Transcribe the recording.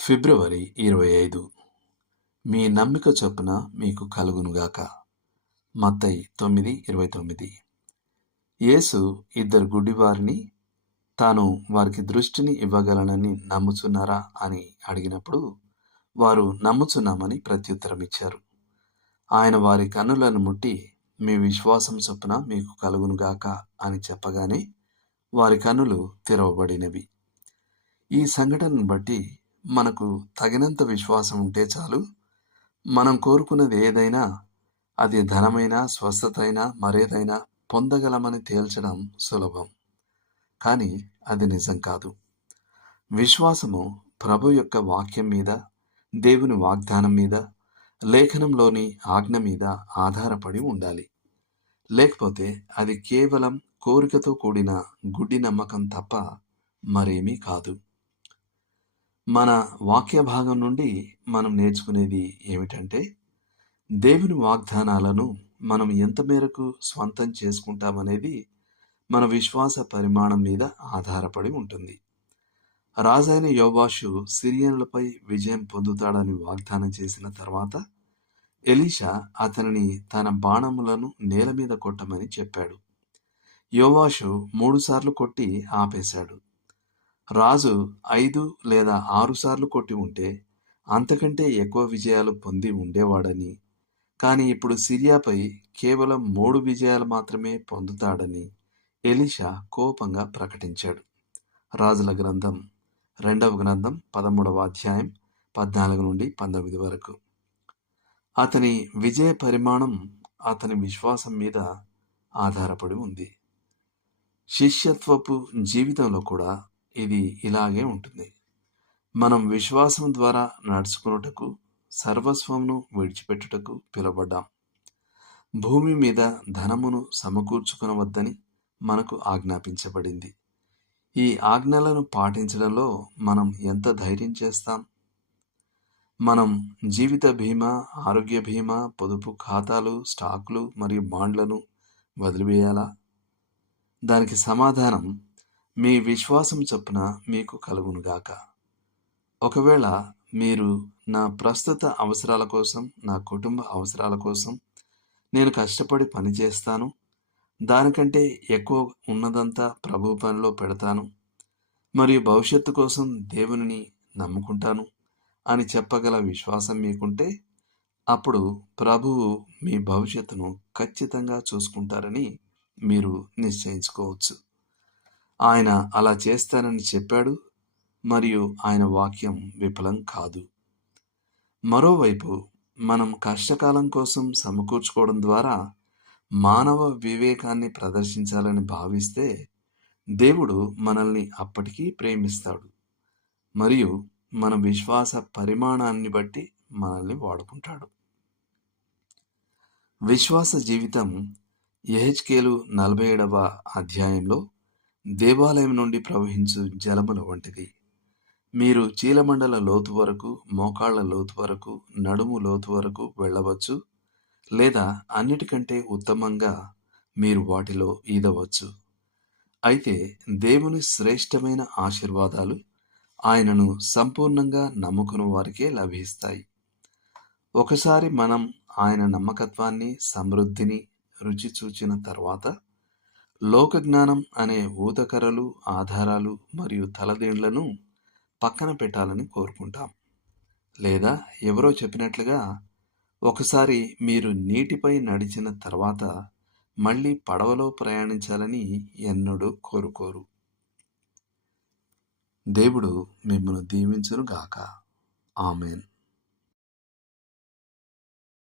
ఫిబ్రవరి 25. మీ నమ్మిక చొప్పున మీకు కలుగునుగాక. మత్తయి 9:29. యేసు ఇద్దరు గుడ్డివారిని తాను వారికి దృష్టిని ఇవ్వగలనని నమ్ముచున్నారా అని అడిగినప్పుడు వారు నమ్ముచున్నామని ప్రత్యుత్తరమిచ్చారు. ఆయన వారి కన్నులను ముట్టి మీ విశ్వాసం చొప్పున మీకు కలుగునుగాక అని చెప్పగానే వారి కన్నులు తెరవబడినవి. ఈ సంఘటనను బట్టి మనకు తగినంత విశ్వాసం ఉంటే చాలు, మనం కోరుకున్నది ఏదైనా, అది ధనమైనా, స్వస్థత అయినా, మరేదైనా పొందగలమని తేల్చడం సులభం. కానీ అది నిజం కాదు. విశ్వాసము ప్రభు యొక్క వాక్యం మీద, దేవుని వాగ్దానం మీద, లేఖనంలోని ఆజ్ఞ మీద ఆధారపడి ఉండాలి. లేకపోతే అది కేవలం కోరికతో కూడిన గుడ్డి నమ్మకం తప్ప మరేమీ కాదు. మన వాక్య భాగం నుండి మనం నేర్చుకునేది ఏమిటంటే, దేవుని వాగ్దానాలను మనం ఎంత మేరకు స్వంతం చేసుకుంటామనేది మన విశ్వాస పరిమాణం మీద ఆధారపడి ఉంటుంది. రాజైన యోవాషు సిరియనులపై విజయం పొందుతాడని వాగ్దానం చేసిన తర్వాత ఎలీషా అతనిని తన బాణములను నేల మీద కొట్టమని చెప్పాడు. యోవాషు 3 సార్లు కొట్టి ఆపేశాడు. రాజు 5 లేదా 6 సార్లు కొట్టి ఉంటే అంతకంటే ఎక్కువ విజయాలు పొంది ఉండేవాడని, కానీ ఇప్పుడు సిరియాపై కేవలం 3 విజయాలు మాత్రమే పొందుతాడని ఎలీషా కోపంగా ప్రకటించాడు. రాజుల గ్రంథం 2వ గ్రంథం 13వ అధ్యాయం 14 నుండి 19 వరకు. అతని విజయ పరిమాణం అతని విశ్వాసం మీద ఆధారపడి ఉంది. శిష్యత్వపు జీవితంలో కూడా ఇది ఇలాగే ఉంటుంది. మనం విశ్వాసం ద్వారా నడుచుకున్నటకు, సర్వస్వంను విడిచిపెట్టుటకు పిలువబడ్డాం. భూమి మీద ధనమును సమకూర్చుకునవద్దని మనకు ఆజ్ఞాపించబడింది. ఈ ఆజ్ఞలను పాటించడంలో మనం ఎంత ధైర్యం చేస్తాం? మనం జీవిత బీమా, ఆరోగ్య బీమా, పొదుపు ఖాతాలు, స్టాకులు మరియు బాండ్లను వదిలివేయాలా? దానికి సమాధానం, మీ విశ్వాసం చొప్పున మీకు కలుగునుగాక. ఒకవేళ మీరు నా ప్రస్తుత అవసరాల కోసం, నా కుటుంబ అవసరాల కోసం నేను కష్టపడి పనిచేస్తాను, దానికంటే ఎక్కువ ఉన్నదంతా ప్రభు పనిలో పెడతాను మరియు భవిష్యత్తు కోసం దేవునిని నమ్ముకుంటాను అని చెప్పగల విశ్వాసం మీకుంటే, అప్పుడు ప్రభువు మీ భవిష్యత్తును ఖచ్చితంగా చూసుకుంటారని మీరు నిశ్చయించుకోవచ్చు. ఆయన అలా చేస్తానని చెప్పాడు మరియు ఆయన వాక్యం విఫలం కాదు. మరోవైపు మనం కష్టకాలం కోసం సమకూర్చుకోవడం ద్వారా మానవ వివేకాన్ని ప్రదర్శించాలని భావిస్తే దేవుడు మనల్ని అప్పటికీ ప్రేమిస్తాడు మరియు మన విశ్వాస పరిమాణాన్ని బట్టి మనల్ని వాడుకుంటాడు. విశ్వాస జీవితం యెహెజ్కేలు 47వ అధ్యాయంలో దేవాలయం నుండి ప్రవహించు జలముల వంటిది. మీరు చీలమండల లోతు వరకు, మోకాళ్ల లోతు వరకు, నడుము లోతు వరకు వెళ్ళవచ్చు, లేదా అన్నిటికంటే ఉత్తమంగా మీరు వాటిలో ఈదవచ్చు. అయితే దేవుని శ్రేష్టమైన ఆశీర్వాదాలు ఆయనను సంపూర్ణంగా నమ్ముకుని వారికే లభిస్తాయి. ఒకసారి మనం ఆయన నమ్మకత్వాన్ని, సమృద్ధిని రుచి చూచిన తర్వాత లోక జ్ఞానం అనే ఊదకర్రలు, ఆధారాలు మరియు తలదేండ్లను పక్కన పెట్టాలని కోరుకుంటాం. లేదా ఎవరో చెప్పినట్లుగా, ఒకసారి మీరు నీటిపై నడిచిన తర్వాత మళ్ళీ పడవలో ప్రయాణించాలని ఎన్నడూ కోరుకోరు. దేవుడు మిమ్మల్ని దీవించును గాక. ఆమేన్.